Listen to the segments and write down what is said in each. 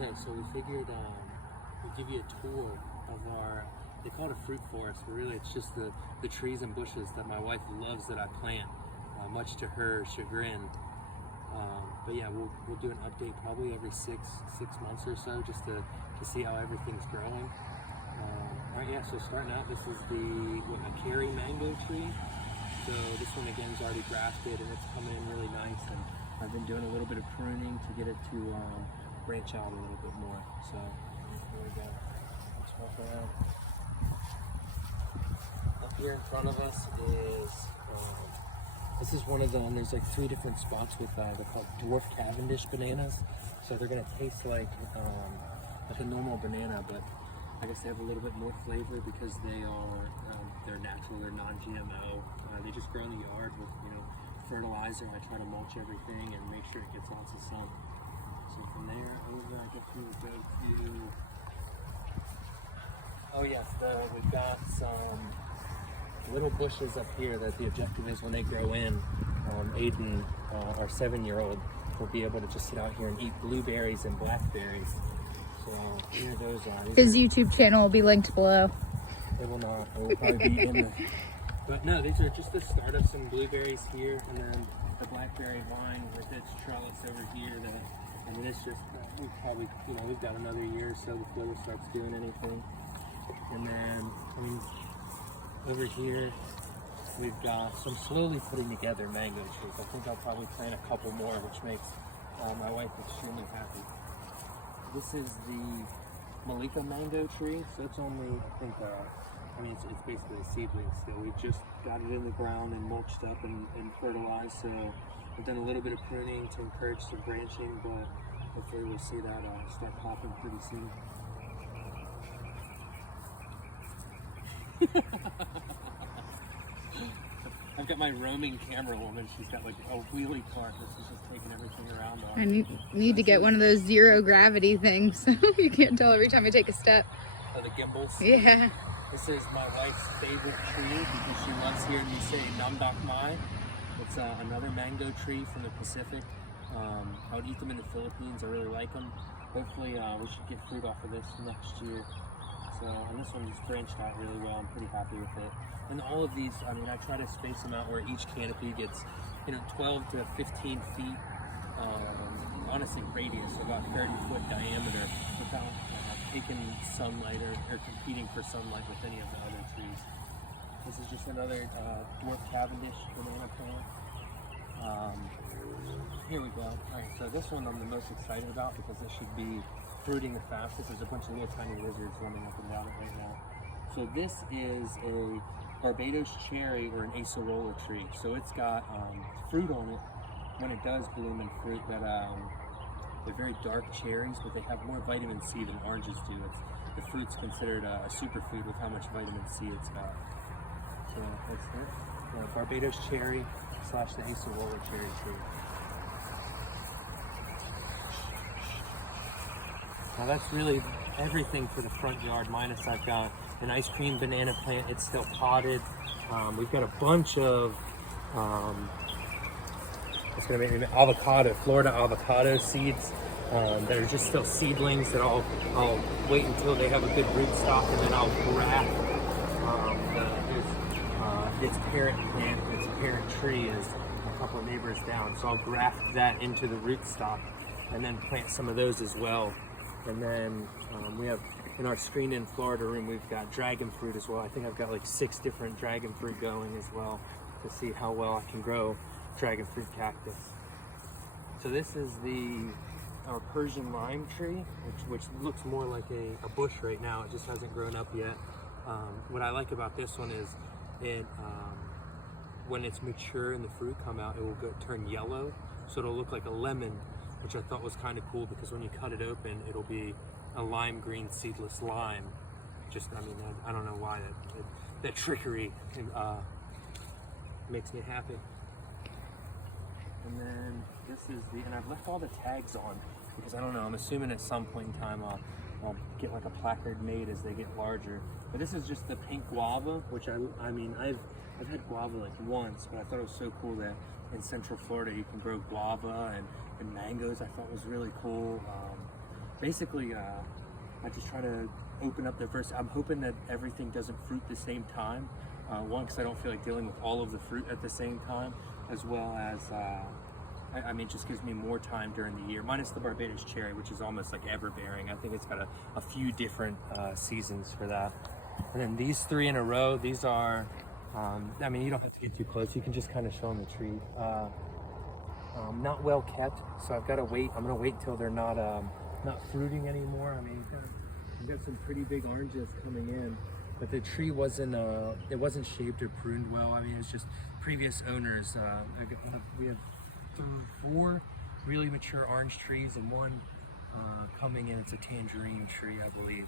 Okay, so we figured we'd give you a tour of our, they call it a fruit forest, but really it's just the trees and bushes that my wife loves that I plant, much to her chagrin. But yeah, we'll do an update probably every six months or so, just to see how everything's growing. All right, yeah, so starting out, this is a Cary mango tree. So this one again is already grafted and it's coming in really nice, and I've been doing a little bit of pruning to get it to branch out a little bit more. So here we go. Let's walk around. Up here in front of us is this is one of the, and there's like 3 different spots with they're called dwarf Cavendish bananas. So they're gonna taste like a normal banana, but I guess they have a little bit more flavor because they're natural, they're non-GMO. They just grow in the yard with fertilizer. I try to mulch everything and make sure it gets lots of sun. So from there over, I guess we will go to. Oh yes, we've got some little bushes up here that the objective is when they grow in, Aiden, our 7-year-old, will be able to just sit out here and eat blueberries and blackberries. So here those are. His YouTube channel will be linked below. It will not. It will probably be in the. But no, these are just the start of some blueberries here, and then the blackberry vine with its trellis over here. And then it's just we probably we've got another year or so before it starts doing anything. And then over here we've got some slowly putting together mango trees. I think I'll probably plant a couple more, which makes my wife extremely happy. This is the Malika mango tree, so it's only, I think, it's basically a seedling still. We just got it in the ground and mulched up and fertilized, so we've done a little bit of pruning to encourage some branching, but hopefully we'll see that start popping pretty soon. I've got my roaming camera woman. She's got like a wheelie cart. This is just taking everything around. I need to get one of those zero gravity things, so you can't tell every time I take a step. Oh, the gimbals? Yeah. This is my wife's favorite tree because she loves hearing me say Namdak Mai. It's another mango tree from the Pacific. I would eat them in the Philippines. I really like them. Hopefully we should get fruit off of this next year. So, and this one just branched out really well. I'm pretty happy with it. And all of these, I try to space them out where each canopy gets, 12 to 15 feet, honestly radius, so about 30-foot diameter, without taking sunlight or competing for sunlight with any of the other trees. This is just another dwarf Cavendish banana plant. Here we go. Alright, so this one I'm the most excited about because it should be fruiting the fastest. There's a bunch of little tiny lizards running up and down it right now. So this is a Barbados cherry or an acerola tree. So it's got fruit on it when it does bloom and fruit, but they're very dark cherries, but they have more vitamin C than oranges do. The fruit's considered a superfood with how much vitamin C it's got. So that's it. The Barbados cherry / the acerola cherry tree. Now that's really everything for the front yard, minus I've got an ice cream banana plant. It's still potted. We've got a bunch of it's gonna make me avocado, Florida avocado seeds that are just still seedlings that I'll wait until they have a good rootstock, and then I'll graft its parent plant, its parent tree is a couple of neighbors down. So I'll graft that into the rootstock and then plant some of those as well. And then we have, in our screened-in Florida room, we've got dragon fruit as well. I think I've got like 6 different dragon fruit going as well to see how well I can grow dragon fruit cactus. So this is our Persian lime tree, which looks more like a bush right now. It just hasn't grown up yet. What I like about this one is when it's mature and the fruit come out, it will turn yellow. So it'll look like a lemon, which I thought was kind of cool because when you cut it open, it'll be a lime green seedless lime. I don't know why that trickery makes me happy. And then this is and I've left all the tags on because I don't know, I'm assuming at some point in time I'll get like a placard made as they get larger. But this is just the pink guava, which I've had guava like once, but I thought it was so cool that in Central Florida you can grow guava and mangoes. I thought was really cool. basically, I just try to open up their first. I'm hoping that everything doesn't fruit the same time. One, because I don't feel like dealing with all of the fruit at the same time, as well as, I mean, it just gives me more time during the year, minus the Barbados cherry, which is almost like ever bearing. I think it's got a few different seasons for that. And then these 3 in a row, these are, I mean, you don't have to get too close. You can just kind of show them the tree. Not well kept, so I've got to wait. I'm gonna wait until they're not fruiting anymore. I mean, we've got some pretty big oranges coming in, but the tree wasn't it wasn't shaped or pruned well. I mean, it's just previous owners. We have 4 really mature orange trees and 1 coming in. It's a tangerine tree, I believe.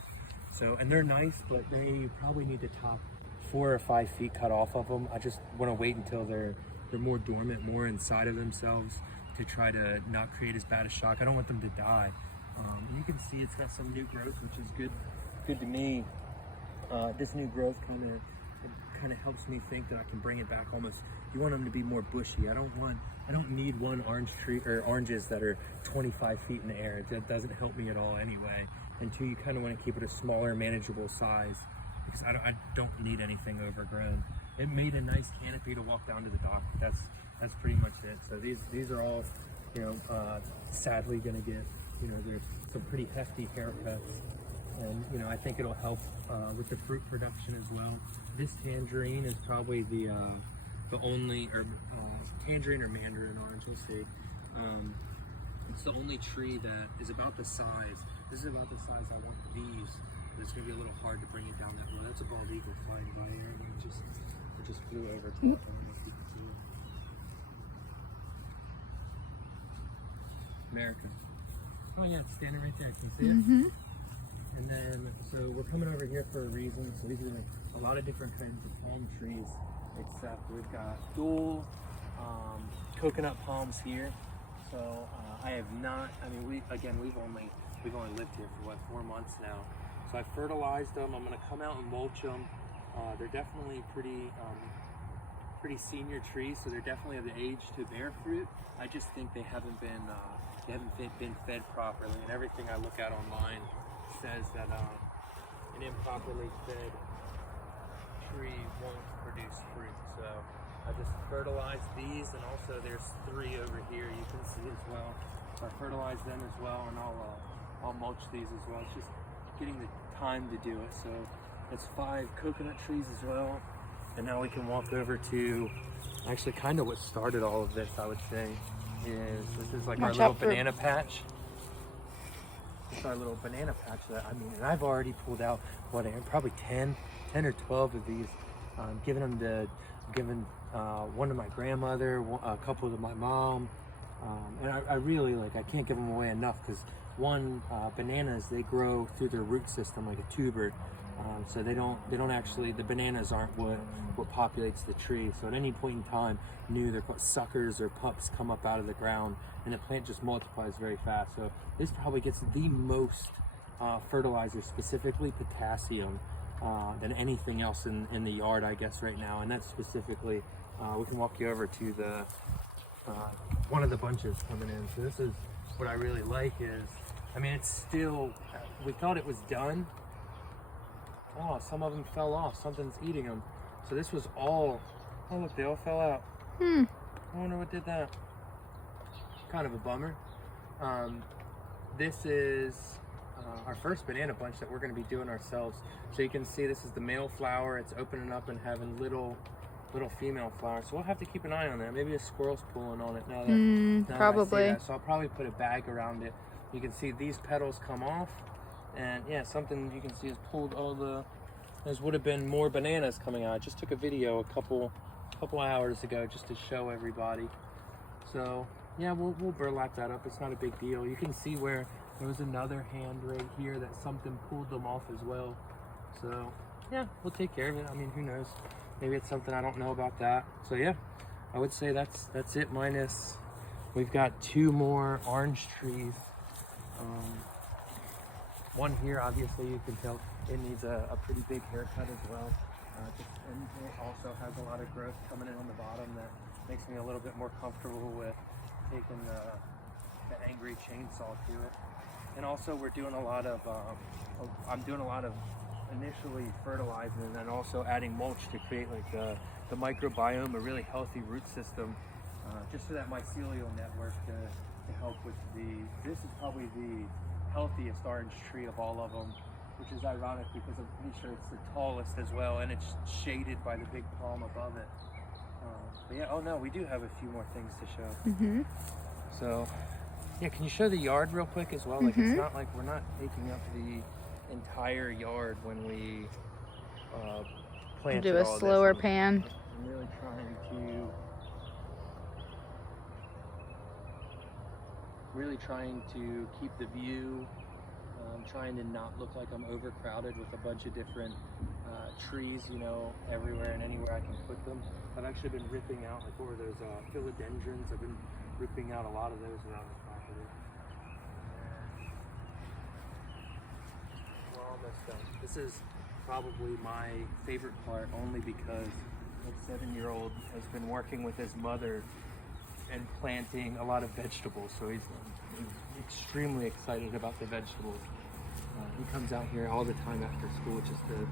So, and they're nice, but they probably need to top 4 or 5 feet cut off of them. I just want to wait until they're more dormant, more inside of themselves, to try to not create as bad a shock. I don't want them to die. You can see it's got some new growth, which is good to me. This new growth kind of helps me think that I can bring it back almost. You want them to be more bushy. I don't need one orange tree or oranges that are 25 feet in the air. That doesn't help me at all anyway. And 2, you kind of want to keep it a smaller, manageable size, because I don't need anything overgrown. It made a nice canopy to walk down to the dock. That's pretty much it. So these are all, you know, sadly gonna get, you know, there's some pretty hefty haircuts, and you know, I think it'll help with the fruit production as well. This tangerine is probably the only, or tangerine or mandarin orange, we'll see. It's the only tree that is about the size. This is about the size I want these. But it's gonna be a little hard to bring it down that low. That's a bald eagle flying by here. It just flew over top. I don't know if you can see it. America. Oh yeah, it's standing right there. Can you see it? And then, so we're coming over here for a reason. So these are a lot of different kinds of palm trees, except we've got dual coconut palms here. So I have not. I mean, we've only lived here for what, 4 months now. So I fertilized them. I'm going to come out and mulch them. They're definitely pretty senior trees, so they're definitely of the age to bear fruit. I just think they haven't been fed properly, and everything I look at online says that an improperly fed tree won't produce fruit. So I just fertilized these, and also there's 3 over here you can see as well. So I fertilized them as well, and I'll mulch these as well. It's just getting the time to do it. So it's 5 coconut trees as well, and now we can walk over to actually kind of what started all of this. I would say this is like our little banana patch. It's our little banana patch that, I mean, and I've already pulled out probably 10 or 12 of these. Given one to my grandmother, a couple to my mom, and I really, like, I can't give them away enough, because bananas, they grow through their root system like a tuber. So they don't actually, the bananas aren't what populates the tree. So at any point in time, they're called suckers or pups come up out of the ground, and the plant just multiplies very fast. So this probably gets the most fertilizer, specifically potassium, than anything else in the yard, I guess, right now. And that's specifically, we can walk you over to the one of the bunches coming in. So this is what I really like is, I mean, it's still, we thought it was done. Oh, some of them fell off. Something's eating them. So this was all, oh look, they all fell out. I wonder what did that. Kind of a bummer. This is our first banana bunch that we're going to be doing ourselves. So you can see this is the male flower. It's opening up and having little female flowers. So we'll have to keep an eye on that. Maybe a squirrel's pulling on it now that, probably. I see that. So I'll probably put a bag around it. You can see these petals come off. And yeah, something you can see has pulled all the, there would have been more bananas coming out. I just took a video a couple hours ago just to show everybody. So yeah, we'll burlap that up. It's not a big deal. You can see where there was another hand right here that something pulled them off as well. So yeah, we'll take care of it. I mean, who knows? Maybe it's something I don't know about that. So yeah, I would say that's it, minus we've got 2 more orange trees. One here, obviously, you can tell it needs a pretty big haircut as well. And it also has a lot of growth coming in on the bottom that makes me a little bit more comfortable with taking the angry chainsaw to it. And also we're doing a lot of, I'm doing a lot of initially fertilizing and then also adding mulch to create like the microbiome, a really healthy root system, just for that mycelial network to help with this is probably the healthiest orange tree of all of them, which is ironic because I'm pretty sure it's the tallest as well, and it's shaded by the big palm above it. But yeah, oh no, we do have a few more things to show. So yeah, can you show the yard real quick as well? Like it's not like we're not taking up the entire yard when we planted Do a all slower this. pan. I'm really trying to keep the view. Trying to not look like I'm overcrowded with a bunch of different trees, you know, everywhere and anywhere I can put them. I've actually been ripping out, like, what were those philodendrons? I've been ripping out a lot of those around the property. We're almost done. This is probably my favorite part, only because a 7-year-old has been working with his mother and planting a lot of vegetables, so he's extremely excited about the vegetables. He comes out here all the time after school just to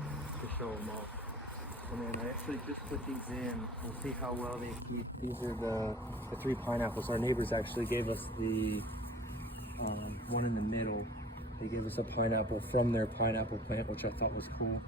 show them off. And then I actually just put these in. We'll see how well they keep. These are the 3 pineapples. Our neighbors actually gave us the one in the middle. They gave us a pineapple from their pineapple plant, which I thought was cool.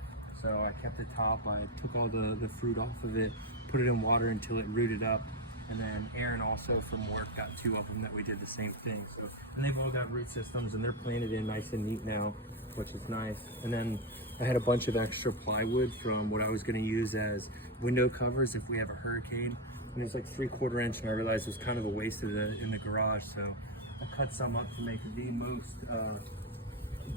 So I kept the top. I took all the fruit off of it, put it in water until it rooted up. And then Aaron also from work got 2 of them that we did the same thing. So, and they've all got root systems and they're planted in nice and neat now, which is nice. And then I had a bunch of extra plywood from what I was going to use as window covers if we have a hurricane. And it's like 3/4 inch, and I realized it was kind of a waste in the garage. So I cut some up to make the most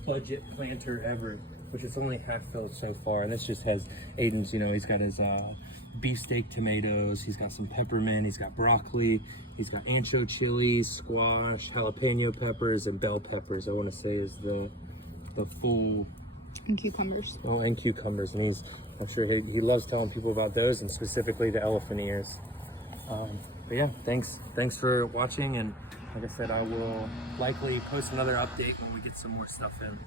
budget planter ever, which is only half filled so far. And this just has Aiden's, you know, he's got his beefsteak tomatoes, he's got some peppermint, he's got broccoli, he's got ancho chilies, squash, jalapeno peppers, and bell peppers, I want to say is the full. And cucumbers. Oh, and cucumbers, and I'm sure he loves telling people about those, and specifically the elephant ears. But yeah, thanks for watching, and like I said, I will likely post another update when we get some more stuff in.